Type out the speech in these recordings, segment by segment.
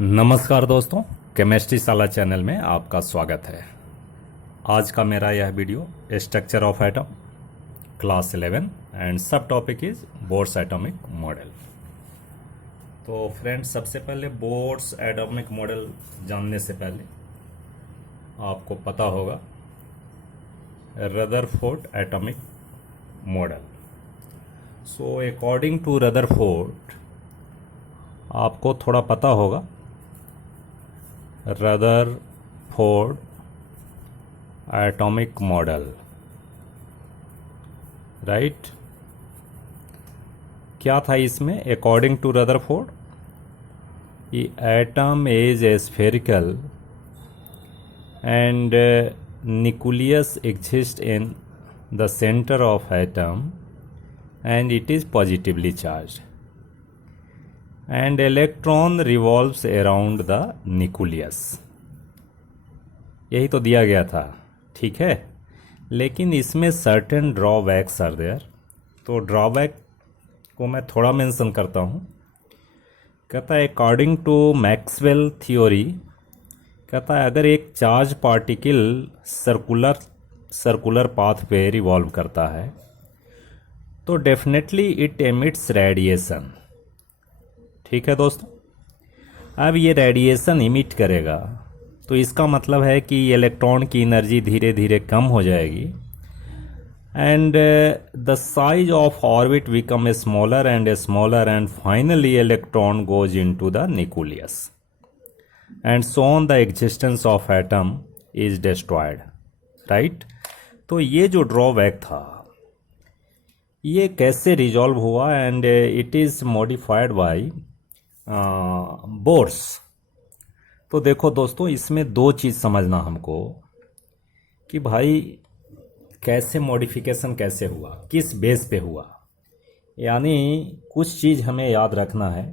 नमस्कार दोस्तों, केमिस्ट्री शाला चैनल में आपका स्वागत है। आज का मेरा यह video structure of atom class 11 and सब topic is Bohr's atomic model. तो फ्रेंड्स, सबसे पहले बोर्स एटॉमिक मॉडल जानने से पहले आपको पता होगा Rutherford atomic model. So according to Rutherford आपको थोड़ा पता होगा रदरफोर्ड एटॉमिक मॉडल, राइट। क्या था इसमें according to Rutherford? Atom is spherical and nucleus exist in the centre of atom and it is positively charged and electron revolves around the nucleus। यही तो दिया गया था, ठीक है। लेकिन इसमें सर्टेन ड्रॉबैक्स आर देयर। तो ड्रॉबैक को मैं थोड़ा मेंशन करता हूँ। कहता है अकॉर्डिंग टू मैक्सवेल थ्योरी, कहता है अगर एक चार्ज पार्टिकल सर्कुलर पाथ पे रिवॉल्व करता है तो डेफिनेटली इट एमिट्स रेडिएशन। ठीक है दोस्तों, अब ये रेडिएशन इमिट करेगा तो इसका मतलब है कि इलेक्ट्रॉन की एनर्जी धीरे धीरे कम हो जाएगी and the size of orbit become smaller and finally electron goes into the nucleus and so on the existence of atom is destroyed, right. तो ये जो ड्रॉबैक था ये कैसे रिजॉल्व हुआ and it is modified by Bohr's. तो देखो दोस्तों, इसमें दो चीज़ समझना हमको कि भाई कैसे मॉडिफिकेशन कैसे हुआ, किस बेस पे हुआ। यानी कुछ चीज़ हमें याद रखना है।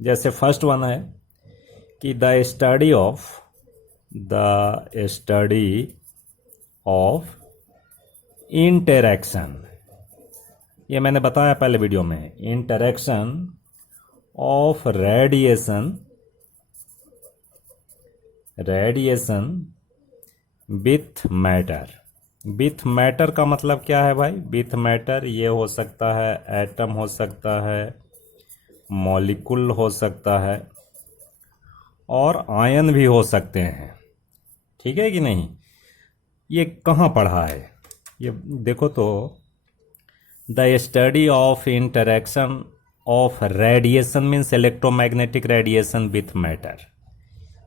जैसे फर्स्ट वन है कि द स्टडी ऑफ इंटरैक्शन। ये मैंने बताया पहले वीडियो में, interaction of radiation with matter का मतलब क्या है भाई? with matter ये हो सकता है एटम, हो सकता है मॉलिक्यूल, हो सकता है और आयन भी हो सकते हैं। ठीक है कि नहीं? ये कहाँ पढ़ा है? ये देखो तो, the study of interaction of radiation means electromagnetic radiation with matter.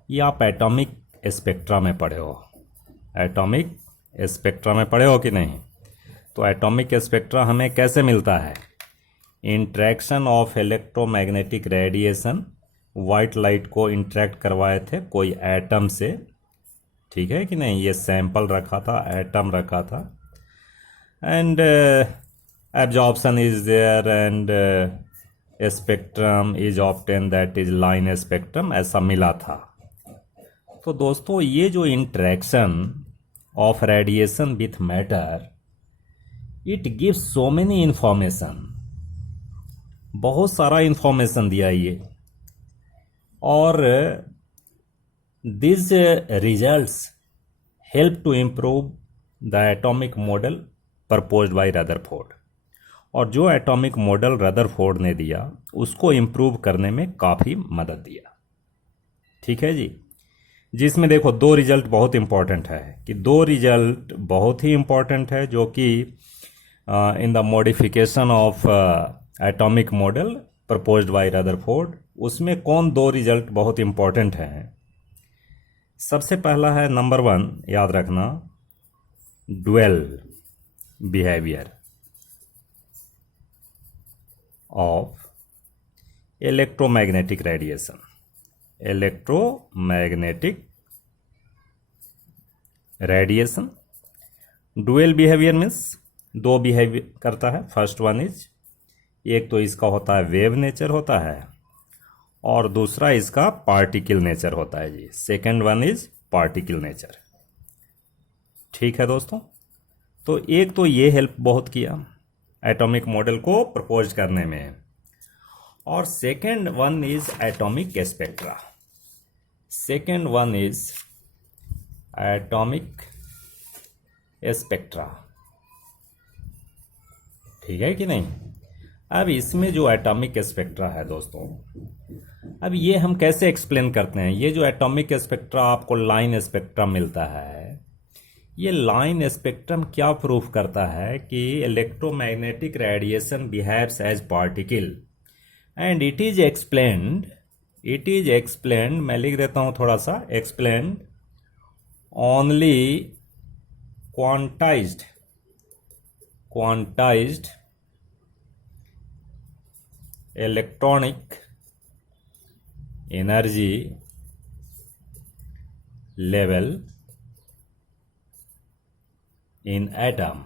ये आप एटॉमिक स्पेक्ट्रा में पढ़े हो। एटॉमिक स्पेक्ट्रा में पढ़े हो कि नहीं? तो एटॉमिक स्पेक्ट्रा हमें कैसे मिलता है? Interaction of electromagnetic radiation, white light को इंट्रैक्ट करवाए थे कोई एटम से, ठीक है कि नहीं? ये सैंपल रखा था, एटम रखा था and absorption is there and spectrum is obtain, that is line spectrum, ऐसा मिला था। तो दोस्तों, ये जो interaction of radiation with matter, it gives so many information. बहुत सारा इंफॉर्मेशन दिया ये, और this results help to improve the atomic model proposed by Rutherford. और जो एटॉमिक मॉडल रदरफोर्ड ने दिया उसको इम्प्रूव करने में काफ़ी मदद दिया। ठीक है जी। जिसमें देखो दो रिजल्ट बहुत इंपॉर्टेंट है, कि दो रिजल्ट बहुत ही इंपॉर्टेंट है जो कि in the modification of atomic model proposed by Rutherford, उसमें कौन दो रिजल्ट बहुत इंपॉर्टेंट हैं? सबसे पहला है नंबर 1, याद रखना, dual behaviour of electromagnetic radiation। Dual behaviour means दो बिहेवियर करता है। फर्स्ट वन इज, एक तो इसका होता है वेव नेचर होता है और दूसरा इसका पार्टिकल नेचर होता है जी। Second one is particle nature. ठीक है दोस्तों, तो एक तो ये हेल्प बहुत किया एटॉमिक मॉडल को प्रपोज करने में, और second one is atomic spectra. Second one is atomic spectra. ठीक है कि नहीं। अब इसमें जो एटॉमिक स्पेक्ट्रा है दोस्तों, अब ये हम कैसे एक्सप्लेन करते हैं। ये जो एटॉमिक स्पेक्ट्रा आपको लाइन स्पेक्ट्रम मिलता है, ये लाइन स्पेक्ट्रम क्या प्रूफ करता है कि electromagnetic radiation behaves as particle and it is explained, मैं लिख देता हूं थोड़ा सा, explained only quantised electronic energy level in atom.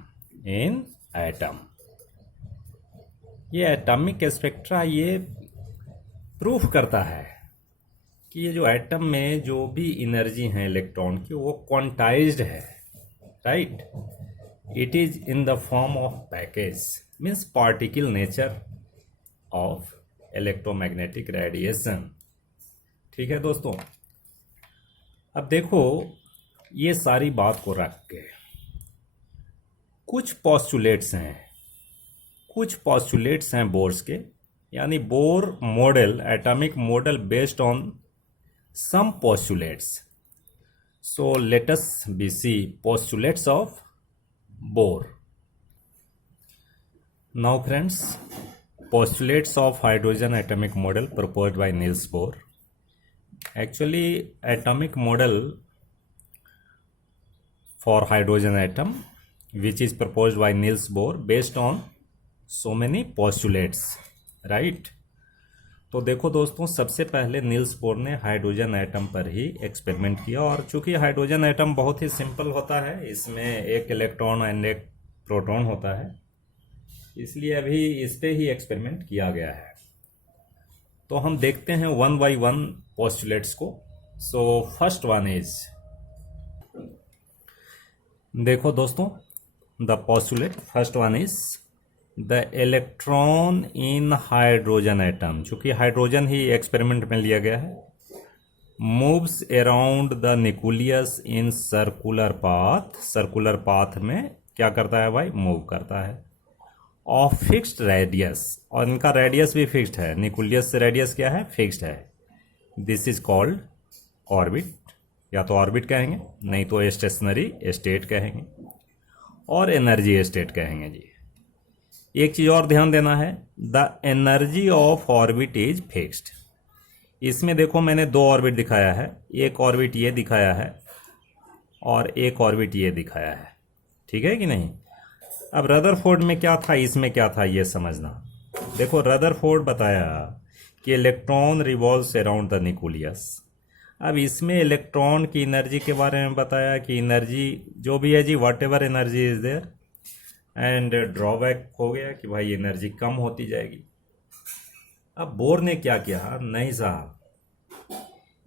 ये एटॉमिक स्पेक्ट्रा ये प्रूफ करता है कि ये जो एटम में जो भी एनर्जी है इलेक्ट्रॉन की, वो क्वांटाइज्ड है, right. It is in the form of package, means particle nature of electromagnetic radiation. ठीक है दोस्तों। अब देखो, ये सारी बात को रख के कुछ पॉस्टुलेट्स हैं बोर्स के, यानी Bohr model, atomic model based on some postulates. So let us be see postulates of Bohr. Now friends, postulates of hydrogen atomic model proposed by Niels Bohr. Actually, atomic model for hydrogen atom which is proposed by Niels Bohr based on so many postulates, right? तो देखो दोस्तों, सबसे पहले Niels Bohr ने hydrogen atom पर ही experiment किया, और चूंकि हाइड्रोजन एटम बहुत ही सिंपल होता है, इसमें एक इलेक्ट्रॉन एंड एक प्रोटॉन होता है, इसलिए अभी इस पे ही एक्सपेरिमेंट किया गया है। तो हम देखते हैं वन बाय वन पोस्टुलेट्स को। सो फर्स्ट वन इज, देखो दोस्तों, the postulate first one is the electron in hydrogen atom, चूंकि हाइड्रोजन ही एक्सपेरिमेंट में लिया गया है, moves around the nucleus in circular path में क्या करता है भाई, मूव करता है, ऑफ फिक्स्ड रेडियस, और इनका रेडियस भी फिक्स्ड है, न्यूक्लियस से रेडियस क्या है, फिक्स्ड है। दिस इज कॉल्ड ऑर्बिट, या तो ऑर्बिट कहेंगे, नहीं तो स्टेशनरी स्टेट कहेंगे, और एनर्जी स्टेट कहेंगे जी। एक चीज और ध्यान देना है, the energy of orbit is fixed. इसमें देखो मैंने दो ऑर्बिट दिखाया है, एक ऑर्बिट ये दिखाया है और एक ऑर्बिट ये दिखाया है, ठीक है कि नहीं। अब रदरफोर्ड में क्या था, इसमें क्या था, ये समझना। देखो रदरफोर्ड बताया कि electron revolves around the nucleus. अब इसमें इलेक्ट्रॉन की एनर्जी के बारे में बताया कि एनर्जी जो भी है जी, whatever energy is there, and drawback हो गया कि भाई एनर्जी कम होती जाएगी। अब बोर ने क्या किया, नहीं साहब,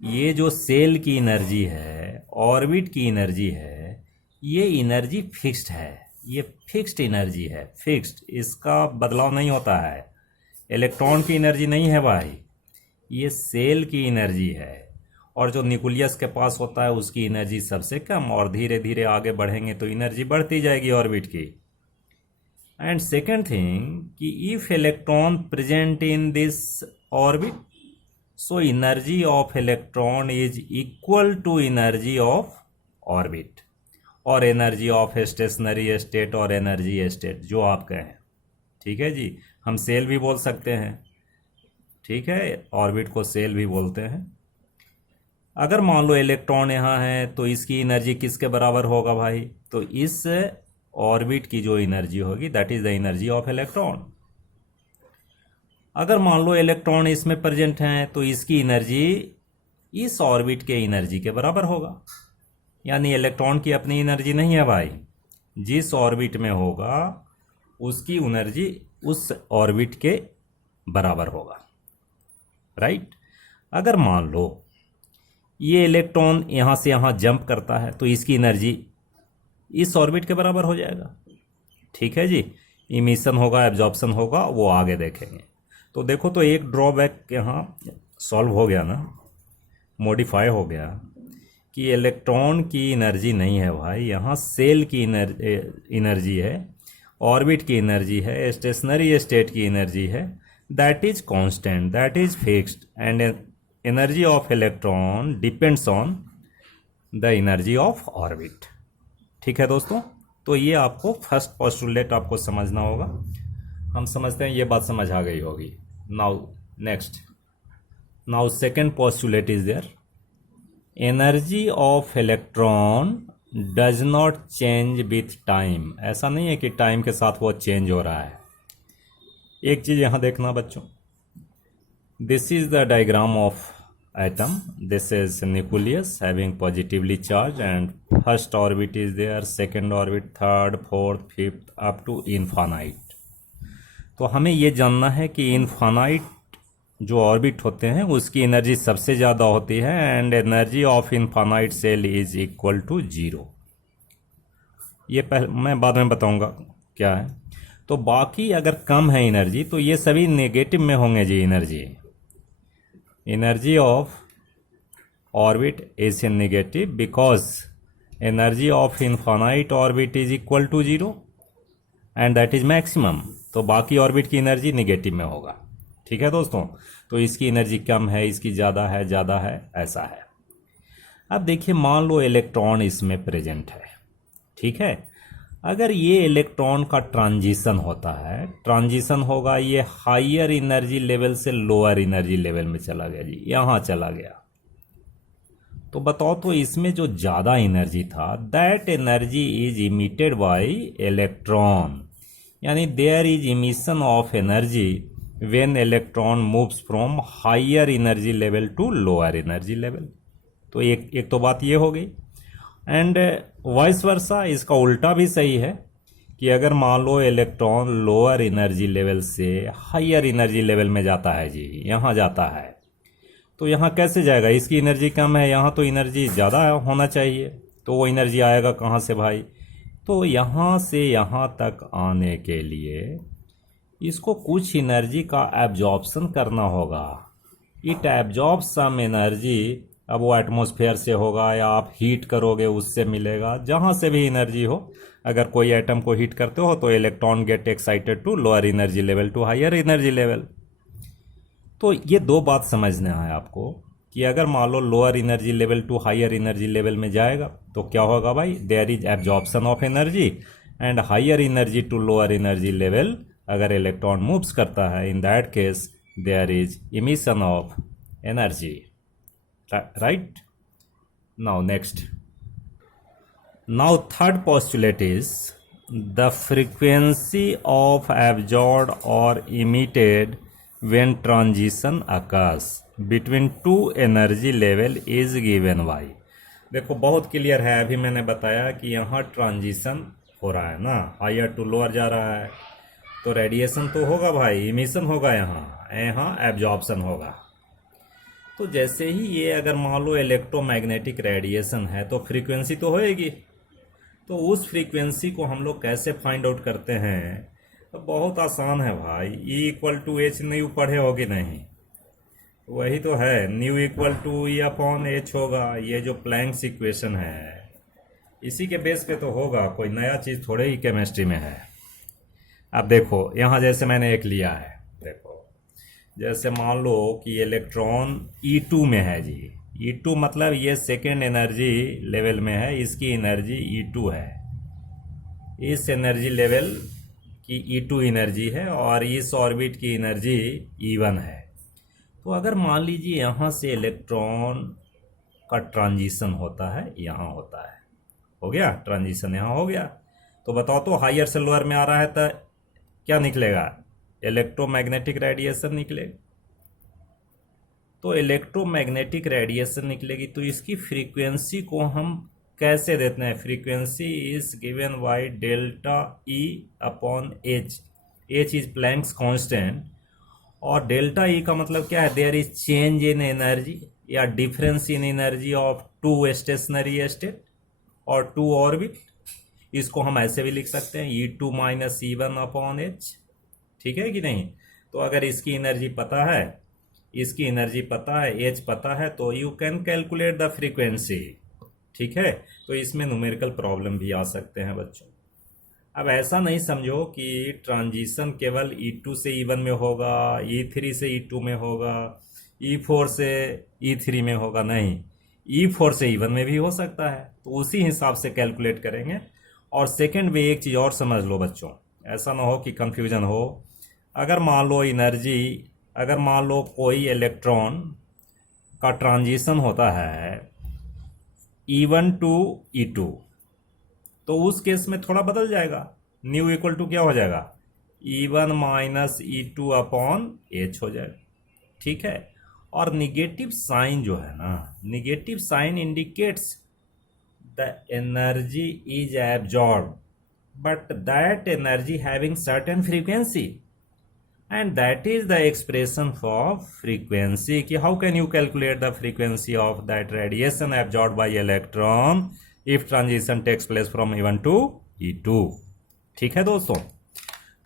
ये जो सेल की एनर्जी है, ऑर्बिट की एनर्जी है, ये एनर्जी फिक्स्ड है, ये फिक्स्ड एनर्जी है, फिक्स्ड, इसका बदलाव नहीं होता है। इलेक्ट्रॉन की एनर्जी नहीं है भाई, ये सेल की एनर्जी है, और जो न्यूक्लियस के पास होता है उसकी एनर्जी सबसे कम, और धीरे धीरे आगे बढ़ेंगे तो एनर्जी बढ़ती जाएगी ऑर्बिट की। एंड सेकेंड थिंग कि if electron present in this orbit, so energy of electron is equal to energy of orbit, और एनर्जी ऑफ स्टेशनरी स्टेट और एनर्जी स्टेट जो आप कहें, ठीक है जी। हम सेल भी बोल सकते हैं, ठीक है, ऑर्बिट को सेल भी बोलते हैं। अगर मान लो इलेक्ट्रॉन यहाँ है तो इसकी एनर्जी किसके बराबर होगा भाई, तो इस ऑर्बिट की जो एनर्जी होगी that is the energy of electron. अगर मान लो इलेक्ट्रॉन इसमें प्रेजेंट हैं तो इसकी एनर्जी इस ऑर्बिट के एनर्जी के बराबर होगा, यानी इलेक्ट्रॉन की अपनी एनर्जी नहीं है भाई, जिस ऑर्बिट में होगा उसकी एनर्जी उस ऑर्बिट के बराबर होगा, राइट। अगर मान लो ये इलेक्ट्रॉन यहाँ से यहाँ जंप करता है तो इसकी एनर्जी इस ऑर्बिट के बराबर हो जाएगा, ठीक है जी। इमिशन होगा, एब्जॉर्प्शन होगा, वो आगे देखेंगे। तो देखो, तो एक ड्रॉबैक यहाँ सॉल्व हो गया ना। मॉडिफाई हो गया कि इलेक्ट्रॉन की एनर्जी नहीं है भाई, यहाँ सेल की एनर्जी है, ऑर्बिट की एनर्जी है, स्टेशनरी स्टेट की एनर्जी है, that is constant, that is fixed, and energy of electron depends on the energy of orbit. ठीक है दोस्तों, तो ये आपको फर्स्ट पोस्टुलेट आपको समझना होगा। हम समझते हैं ये बात समझ आ गई होगी। Now next, now second postulate is there, energy of electron does not change with time. ऐसा नहीं है कि टाइम के साथ वो चेंज हो रहा है। एक चीज यहां देखना बच्चों, this is the diagram of atom. This is nucleus having positively charged, and first orbit is there, second orbit, third, fourth, fifth, up to infinite. तो हमें ये जानना है कि इनफानाइट जो ऑर्बिट होते हैं उसकी एनर्जी सबसे ज़्यादा होती है, and energy of infinite shell is equal to 0। ये मैं बाद में बताऊंगा क्या है। तो बाकी अगर कम है एनर्जी तो ये सभी नेगेटिव में होंगे जी। Energy of orbit is negative because energy of infinite orbit is equal to 0 and that is maximum. तो बाकी ऑर्बिट की एनर्जी नेगेटिव में होगा। ठीक है दोस्तों, तो इसकी एनर्जी कम है, इसकी ज़्यादा है, ऐसा है। अब देखिए, मान लो इलेक्ट्रॉन इसमें प्रेजेंट है। ठीक है, अगर ये इलेक्ट्रॉन का ट्रांजिशन होता है, ट्रांजिशन होगा, ये हायर एनर्जी लेवल से लोअर एनर्जी लेवल में चला गया जी, यहाँ चला गया, तो बताओ तो इसमें जो ज़्यादा एनर्जी था, that energy is emitted by electron, यानी there is emission of energy when electron moves from higher energy level to lower energy level. तो एक तो बात ये हो गई। एंड वाइस वर्सा, इसका उल्टा भी सही है कि अगर मान low electron lower energy level से हायर एनर्जी लेवल में जाता है जी, यहाँ जाता है, तो यहाँ कैसे जाएगा? इसकी एनर्जी कम है, यहाँ तो एनर्जी ज़्यादा होना चाहिए, तो वो एनर्जी आएगा कहाँ से भाई? तो यहाँ से यहाँ तक आने के लिए इसको कुछ एनर्जी का एब्जॉर्प्शन करना होगा। इट एब्जॉर्ब सम एनर्जी, अब वो एटमॉस्फेयर से होगा या आप हीट करोगे उससे मिलेगा, जहाँ से भी एनर्जी हो। अगर कोई एटम को हीट करते हो तो electron get excited to lower energy level to higher energy level. तो ये दो बात समझना है आपको कि अगर मान लो lower energy level to higher energy level में जाएगा तो क्या होगा भाई? There is absorption of energy, and higher energy to lower energy level अगर इलेक्ट्रॉन मूव्स करता है, in that case there is emission of energy, right? Now next, now third postulate is the frequency of absorbed or emitted when transition occurs between two energy level is given by। देखो बहुत clear है, अभी मैंने बताया कि यहाँ transition हो रहा है ना, हायर टू लोअर जा रहा है, तो रेडिएशन तो होगा भाई, इमिशन होगा, यहाँ एब्जॉर्प्शन होगा। तो जैसे ही ये अगर मान लो इलेक्ट्रोमैग्नेटिक रेडिएशन है तो फ्रीक्वेंसी तो होएगी। तो उस फ्रीक्वेंसी को हम लोग कैसे फाइंड आउट करते हैं? तो बहुत आसान है भाई, E equal to h nu पढ़े होगे नहीं? वही तो है, nu equal to E upon h होगा। ये जो प्लैंक्स इक्वेशन है इसी के बेस पे तो होगा, कोई नया चीज़ थोड़े ही केमिस्ट्री में है। अब देखो यहाँ जैसे मैंने एक लिया है, देखो जैसे मान लो कि इलेक्ट्रॉन E2 में है जी, E2 मतलब ये सेकेंड एनर्जी लेवल में है, इसकी एनर्जी E2 है, इस एनर्जी लेवल की E2 एनर्जी है, और इस ऑर्बिट की एनर्जी E1 है। तो अगर मान लीजिए यहाँ से इलेक्ट्रॉन का ट्रांजिशन होता है, यहाँ होता है, हो गया ट्रांजिशन, यहाँ हो गया, तो बताओ तो हायर से लोअर में आ रहा है तो क्या निकलेगा? इलेक्ट्रोमैग्नेटिक रेडिएशन निकलेगा। तो इलेक्ट्रोमैग्नेटिक रेडिएशन निकलेगी, तो इसकी फ्रीक्वेंसी को हम कैसे देते हैं? Frequency is given by delta E upon h. H is Planck's constant, और डेल्टा E का मतलब क्या है? There is change in energy या difference in energy of two stationary state और टू ऑर्बिट। इसको हम ऐसे भी लिख सकते हैं, E2 minus E1 upon H. ठीक है कि नहीं? तो अगर इसकी एनर्जी पता है, इसकी एनर्जी पता है, एच पता है, तो you can calculate the frequency. ठीक है, तो इसमें न्यूमेरिकल प्रॉब्लम भी आ सकते हैं बच्चों। अब ऐसा नहीं समझो कि ट्रांजिशन केवल E2 से E1 में होगा, E3 से E2 में होगा, E4 से E3 में होगा, नहीं, E4 से E1 में भी हो सकता है, तो उसी हिसाब से कैलकुलेट करेंगे। और सेकेंड वे एक चीज़ और समझ लो बच्चों, ऐसा ना हो कि कंफ्यूजन हो। अगर मान लो एनर्जी, अगर मान लो कोई इलेक्ट्रॉन का ट्रांजिशन होता है E1 टू E2, तो उस केस में थोड़ा बदल जाएगा, न्यू इक्वल टू क्या हो जाएगा, E1 minus E2 upon H हो जाएगा। ठीक है, और निगेटिव साइन जो है ना, negative sign indicates the energy is absorb but that energy having certain frequency, and that is the expression for frequency कि how can you calculate the frequency of that radiation absorbed by electron if transition takes place from E1 to E2। ठीक है दोस्तों,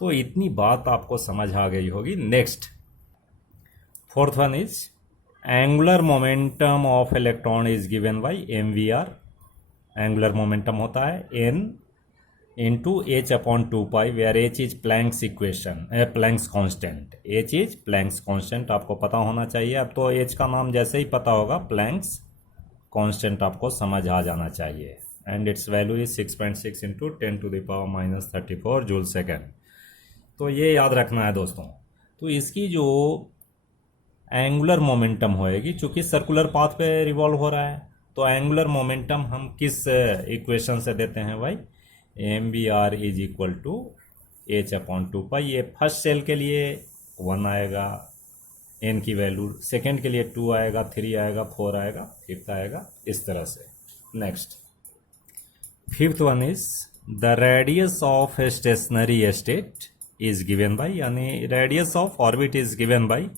तो इतनी बात आपको समझ आ गई होगी। Next, fourth one is angular momentum of electron is given bye MVR। Angular momentum होता है n into h upon 2 pi where h is Planck's equation, Planck's constant। h is Planck's constant आपको पता होना चाहिए। अब तो h का नाम जैसे ही पता होगा Planck's constant आपको समझ आ जाना चाहिए। And its value is 6.6 into 10 to the power minus 34 joule second. तो ये याद रखना है दोस्तों। तो इसकी जो एंगुलर मोमेंटम होएगी, चूंकि सर्कुलर पाथ पे रिवॉल्व हो रहा है, तो एंगुलर मोमेंटम हम किस इक्वेशन से देते हैं भाई, MVR is equal to H upon 2 pi. ये फर्स्ट सेल के लिए 1 आएगा, n की वैल्यू, सेकेंड के लिए 2 आएगा, 3 आएगा, 4 आएगा, 5th आएगा, इस तरह से। Next, fifth one is the radius of stationary state is given by, यानी radius of orbit is given by.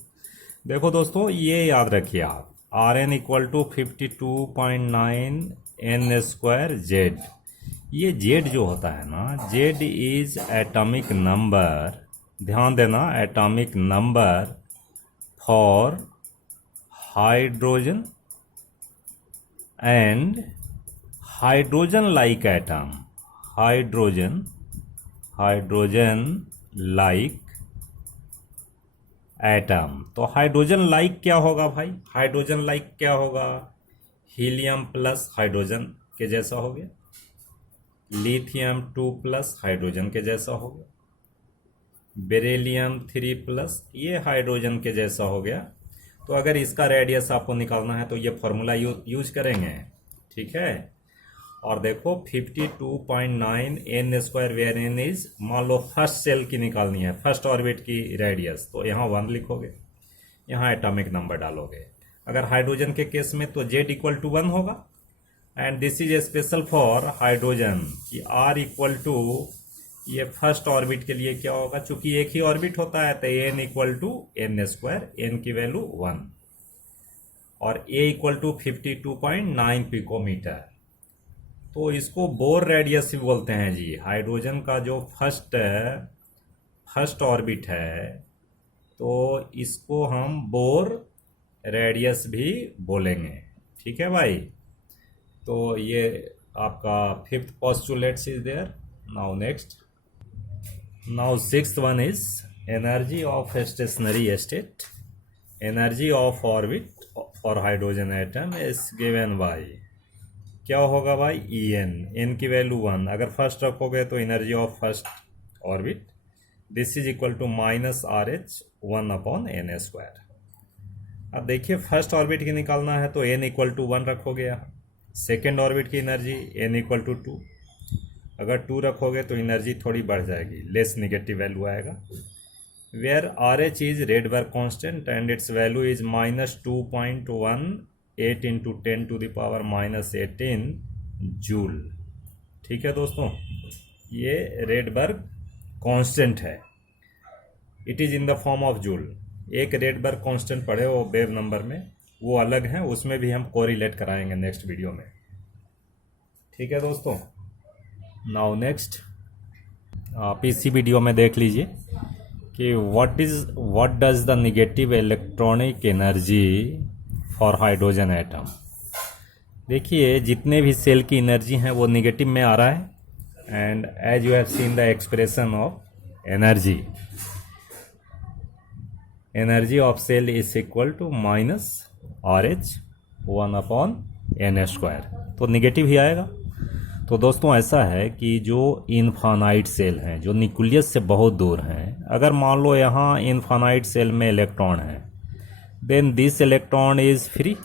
देखो दोस्तों, ये याद रखिए आप, Rn equal to 52.9 n square Z. ये जेड जो होता है ना, जेड इज एटॉमिक नंबर, ध्यान देना, atomic number for hydrogen and hydrogen like atom, hydrogen like atom. तो हाइड्रोजन लाइक क्या होगा भाई, हाइड्रोजन लाइक क्या होगा, हीलियम प्लस हाइड्रोजन के जैसा हो गया, लिथियम 2 प्लस हाइड्रोजन के जैसा हो गया, बेरिलियम 3 प्लस ये हाइड्रोजन के जैसा हो गया। तो अगर इसका रेडियस आपको निकालना है तो ये फॉर्मूला यूज करेंगे। ठीक है, और देखो 52.9 n square where n is, मान लो फर्स्ट सेल की निकालनी है, फर्स्ट ऑर्बिट की रेडियस, तो यहाँ 1 लिखोगे, यहाँ एटॉमिक नंबर डालोगे। अगर हाइड्रोजन के केस में तो z इक्वल टू 1 होगा, and this is special for hydrogen कि r इक्वल टू, ये फर्स्ट ऑर्बिट के लिए क्या होगा, चूंकि एक ही ऑर्बिट होता है तो n equal to n square, n की वैल्यू 1, और a इक्वल टू 52.9 पिकोमीटर। तो इसको बोर रेडियस भी बोलते हैं जी। हाइड्रोजन का जो फर्स्ट ऑर्बिट है, तो इसको हम बोर रेडियस भी बोलेंगे। ठीक है भाई, तो ये आपका fifth postulates is there. Now next, now sixth one is energy of stationary state, energy of orbit for hydrogen atom is given by, क्या होगा भाई, En की वैल्यू 1, अगर फर्स्ट रखोगे तो energy of first orbit, this is equal to minus RH 1 upon n square. अब देखिए first orbit की निकालना है तो n इक्वल टू 1 रखोगे, सेकेंड ऑर्बिट की एनर्जी n इक्वल टू 2, अगर 2 रखोगे तो एनर्जी थोड़ी बढ़ जाएगी, लेस निगेटिव वैल्यू आएगा। Where RH is Rydberg constant and its value is minus 2.18 into 10 to the power minus 18 joule. ठीक है दोस्तों, ये रेडबर्ग कांस्टेंट है, it is in the form of joule. एक रेडबर्ग कांस्टेंट पढ़े वो वेव नंबर में, वो अलग है, उसमें भी हम कोरिलेट कराएंगे नेक्स्ट वीडियो में। ठीक है दोस्तों, नाउ नेक्स्ट, आप इसी वीडियो में देख लीजिए कि what does the negative electronic energy for hydrogen atom. देखिए जितने भी सेल की एनर्जी हैं वो नेगेटिव में आ रहा है, and as you have seen the expression of energy of shell is equal to minus RH1/n², तो नेगेटिव ही आएगा। तो दोस्तों ऐसा है कि जो इनफानाइट सेल हैं, जो न्यूक्लियस से बहुत दूर हैं, अगर मान लो यहाँ इनफानाइट सेल में इलेक्ट्रॉन है, then this electron is free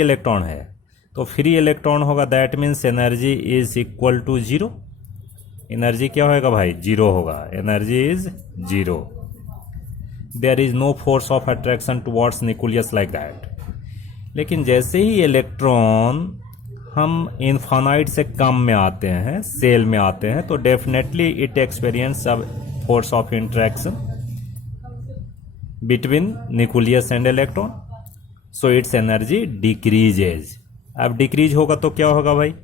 electron है, तो फ्री इलेक्ट्रॉन होगा, that means energy is equal to zero. Energy क्या होगा भाई? जीरो होगा, energy is zero. There is no force of attraction towards nucleus like that. लेकिन जैसे ही इलेक्ट्रॉन हम इनफानाइट से कम में आते हैं, सेल में आते हैं, तो definitely it experience a force of interaction between nucleus and electron, so it's energy decreases. अब डिक्रीज होगा तो क्या होगा भाई?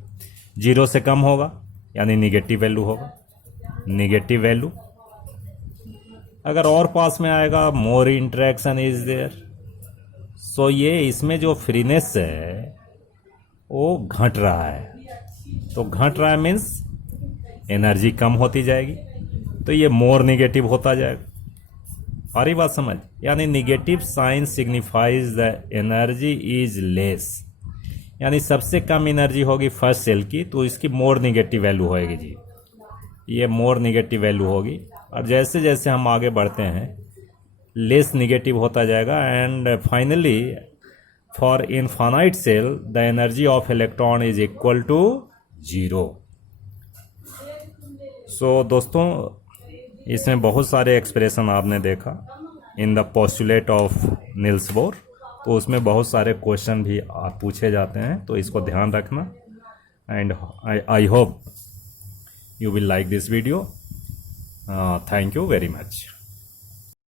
जीरो से कम होगा, यानी निगेटिव वैल्यू होगा, निगेटिव वैल्यू। अगर और पास में आएगा, मोर इंट्रैक्शन इज देयर, सो ये इसमें जो फ्रीनेस है वो घट रहा है, तो घट रहा है मीन्स एनर्जी कम होती जाएगी, तो ये मोर निगेटिव होता जाएगा। सारी बात समझ, यानी negative sign signifies the energy is less, यानी सबसे कम एनर्जी होगी फर्स्ट सेल की, तो इसकी मोर निगेटिव वैल्यू होएगी जी, ये मोर निगेटिव वैल्यू होगी। और जैसे जैसे हम आगे बढ़ते हैं लेस निगेटिव होता जाएगा, and finally for infinite cell the energy of electron is equal to zero. So दोस्तों इसमें बहुत सारे एक्सप्रेशन आपने देखा in the postulate of Niels Bohr, तो उसमें बहुत सारे क्वेश्चन भी पूछे जाते हैं, तो इसको ध्यान रखना। And I hope you will like this video. Thank you very much.